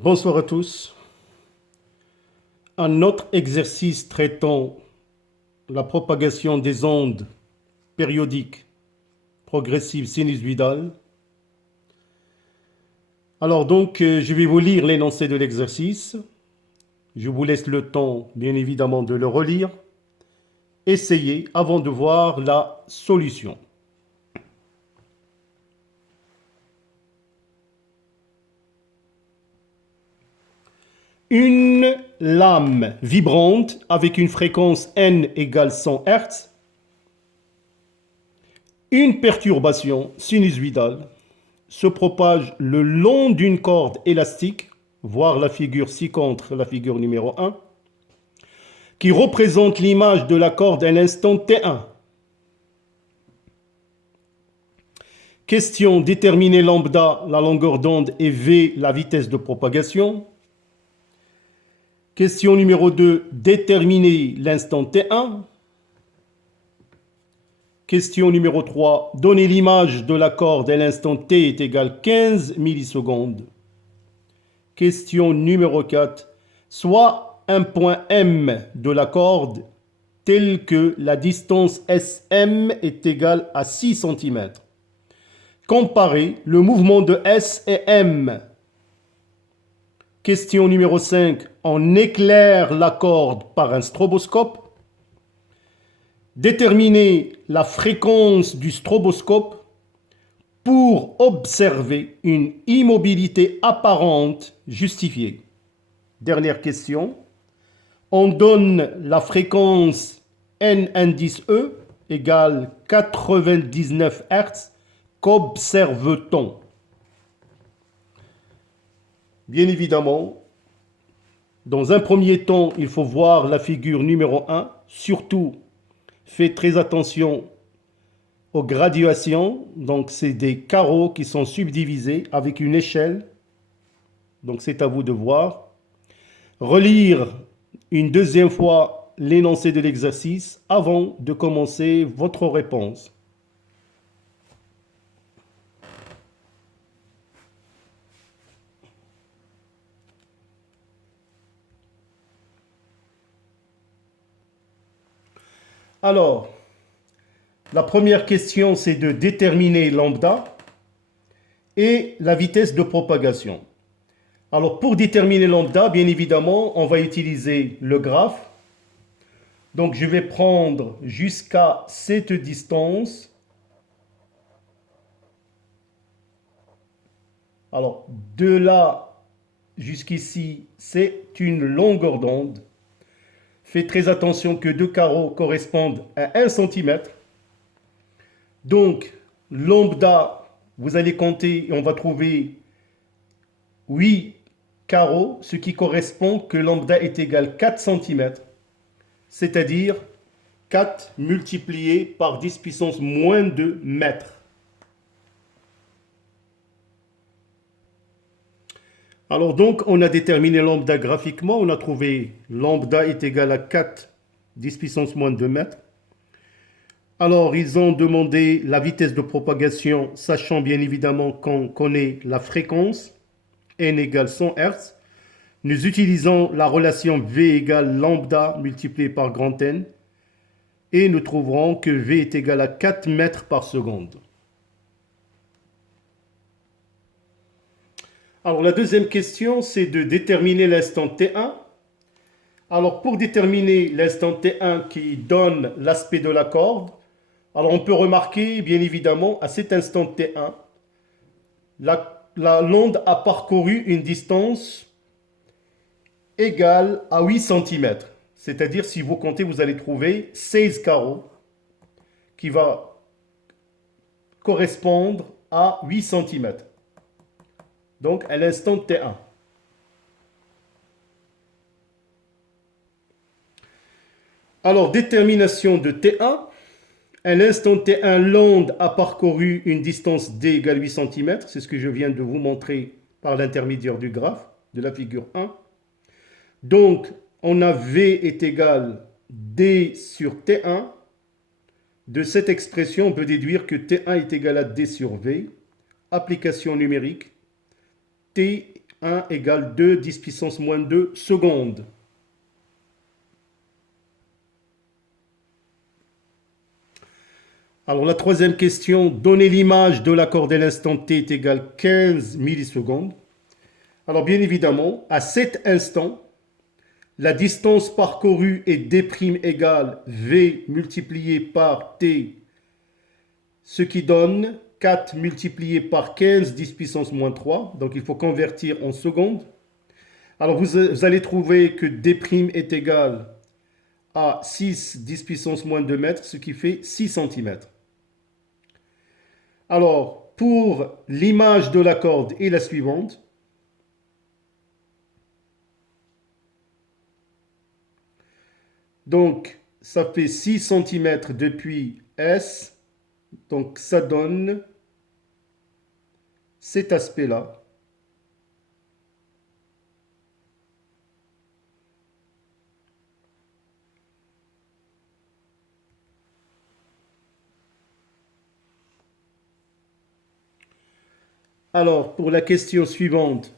Bonsoir à tous. Un autre exercice traitant la propagation des ondes périodiques progressives sinusóidales. Alors donc, je vais vous lire l'énoncé de l'exercice. Je vous laisse le temps, bien évidemment, de le relire. Essayez avant de voir la solution. Une lame vibrante avec une fréquence n égale 100 Hz, une perturbation sinusóidale se propage le long d'une corde élastique, voir la figure ci-contre, la figure numéro 1, qui représente l'image de la corde à l'instant T1. Question, déterminer lambda, la longueur d'onde, et V, la vitesse de propagation. Question numéro 2, déterminer l'instant T1. Question numéro 3, donner l'image de la corde à l'instant T est égal 15 millisecondes. Question numéro 4, soit un point M de la corde tel que la distance SM est égale à 6 cm. Comparez le mouvement de S et M. Question numéro 5, on éclaire la corde par un stroboscope. Déterminez la fréquence du stroboscope pour observer une immobilité apparente justifiée. Dernière question. On donne la fréquence N indice E égale 99 Hz. Qu'observe-t-on? Bien évidemment, dans un premier temps, il faut voir la figure numéro 1. Surtout, faites très attention aux graduations. Donc, c'est des carreaux qui sont subdivisés avec une échelle. Donc, c'est à vous de voir. Relire une deuxième fois l'énoncé de l'exercice avant de commencer votre réponse. Alors, la première question, c'est de déterminer lambda et la vitesse de propagation. Alors, pour déterminer lambda, bien évidemment, on va utiliser le graphe. Donc, je vais prendre jusqu'à cette distance. Alors, de là jusqu'ici, c'est une longueur d'onde. Faites très attention que deux carreaux correspondent à 1 cm. Donc, lambda, vous allez compter et on va trouver 8 carreaux, ce qui correspond que lambda est égal à 4 cm, c'est-à-dire 4 multiplié par 10 puissance moins 2 mètres. Alors donc, on a déterminé lambda graphiquement, on a trouvé lambda est égal à 4 10 puissance moins 2 mètres. Alors, ils ont demandé la vitesse de propagation, sachant bien évidemment qu'on connaît la fréquence, n égale 100 Hz. Nous utilisons la relation V égale lambda multiplié par grand N, et nous trouverons que V est égal à 4 mètres par seconde. Alors, la deuxième question, c'est de déterminer l'instant T1. Alors, pour déterminer l'instant T1 qui donne l'aspect de la corde, alors on peut remarquer, bien évidemment, à cet instant T1, l'onde a parcouru une distance égale à 8 cm. C'est-à-dire, si vous comptez, vous allez trouver 16 carreaux qui va correspondre à 8 cm. Donc, à l'instant T1. Alors, détermination de T1. À l'instant T1, l'onde a parcouru une distance d égale 8 cm. C'est ce que je viens de vous montrer par l'intermédiaire du graphe de la figure 1. Donc, on a V est égal d sur T1. De cette expression, on peut déduire que T1 est égal à d sur V. Application numérique. T 1 égale 2, 10 puissance moins 2 secondes. Alors la troisième question, donnez l'image de la corde à l'instant t est égal 15 millisecondes. Alors bien évidemment, à cet instant, la distance parcourue est d' égale v multiplié par t, ce qui donne 4 multiplié par 15, 10 puissance moins 3. Donc il faut convertir en secondes. Alors vous allez trouver que d' est égal à 6, 10 puissance moins 2 mètres, ce qui fait 6 cm. Alors, pour l'image de la corde est la suivante. Donc, ça fait 6 cm depuis S. Donc, ça donne cet aspect-là. Alors, pour la question suivante.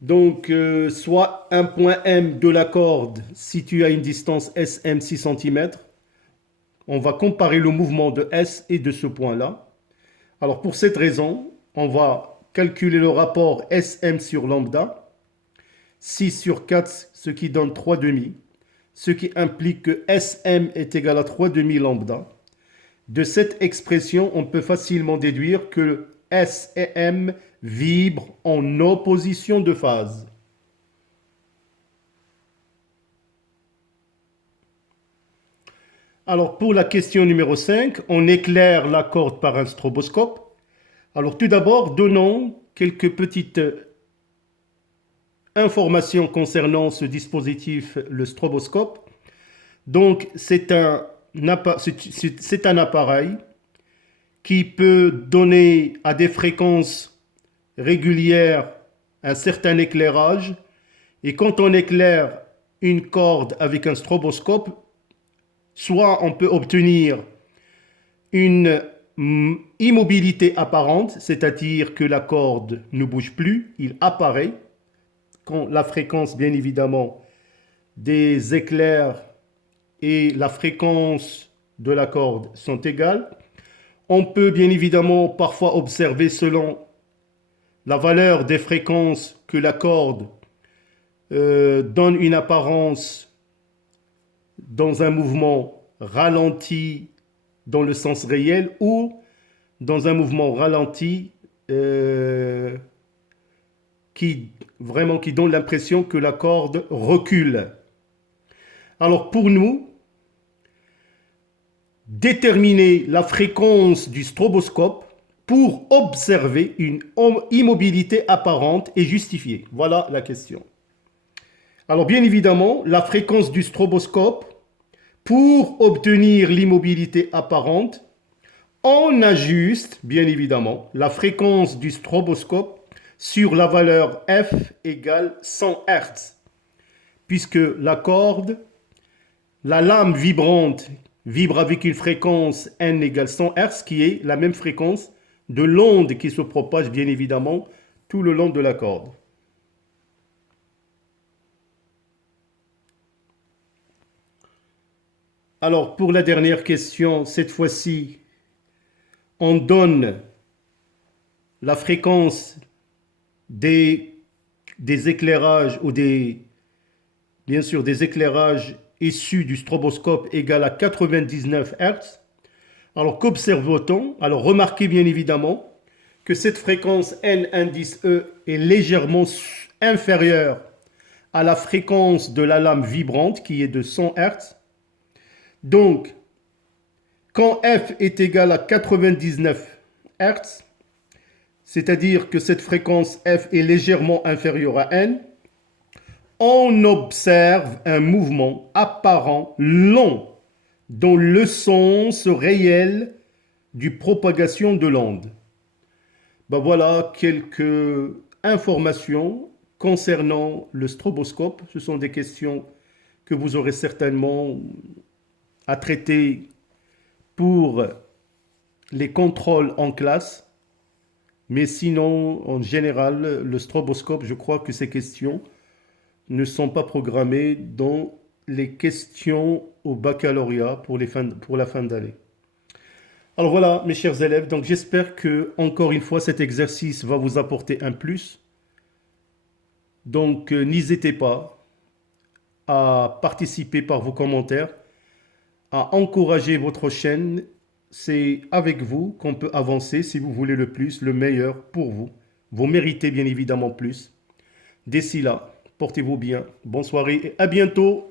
Donc, soit un point M de la corde situé à une distance SM 6 cm. On va comparer le mouvement de S et de ce point-là. Alors, pour cette raison, on va calculer le rapport SM sur lambda. 6 sur 4, ce qui donne 3 demi. Ce qui implique que SM est égal à 3 demi lambda. De cette expression, on peut facilement déduire que S et M vibrent en opposition de phase. Alors pour la question numéro 5, on éclaire la corde par un stroboscope. Alors tout d'abord, donnons quelques petites informations concernant ce dispositif, le stroboscope. Donc c'est un appareil qui peut donner à des fréquences régulières un certain éclairage. Et quand on éclaire une corde avec un stroboscope, soit on peut obtenir une immobilité apparente, c'est-à-dire que la corde ne bouge plus, il apparaît, quand la fréquence, bien évidemment, des éclairs et la fréquence de la corde sont égales. On peut bien évidemment parfois observer selon la valeur des fréquences que la corde donne une apparence dans un mouvement ralenti dans le sens réel ou dans un mouvement ralenti qui donne l'impression que la corde recule. Alors pour nous, déterminer la fréquence du stroboscope pour observer une immobilité apparente et justifiée. Voilà la question. Alors bien évidemment, la fréquence du stroboscope, pour obtenir l'immobilité apparente, on ajuste bien évidemment la fréquence du stroboscope sur la valeur F égale 100 Hz. Puisque la corde, la lame vibrante, vibre avec une fréquence N égale 100 Hz, qui est la même fréquence de l'onde qui se propage bien évidemment tout le long de la corde. Alors pour la dernière question, cette fois-ci, on donne la fréquence des éclairages ou bien sûr des éclairages issus du stroboscope égale à 99 Hz. Alors qu'observe-t-on? Alors remarquez bien évidemment que cette fréquence N indice E est légèrement inférieure à la fréquence de la lame vibrante qui est de 100 Hz. Donc, quand F est égal à 99 Hz, c'est-à-dire que cette fréquence F est légèrement inférieure à N, on observe un mouvement apparent long dans le sens réel du propagation de l'onde. Ben voilà quelques informations concernant le stroboscope. Ce sont des questions que vous aurez certainement à traiter pour les contrôles en classe. Mais sinon, en général, le stroboscope, je crois que ces questions ne sont pas programmées dans les questions au baccalauréat pour la fin d'année. Alors voilà, mes chers élèves, donc j'espère que, encore une fois, cet exercice va vous apporter un plus. Donc n'hésitez pas à participer par vos commentaires, à encourager votre chaîne. C'est avec vous qu'on peut avancer si vous voulez le plus, le meilleur pour vous. Vous méritez bien évidemment plus. D'ici là, portez-vous bien. Bonne soirée et à bientôt.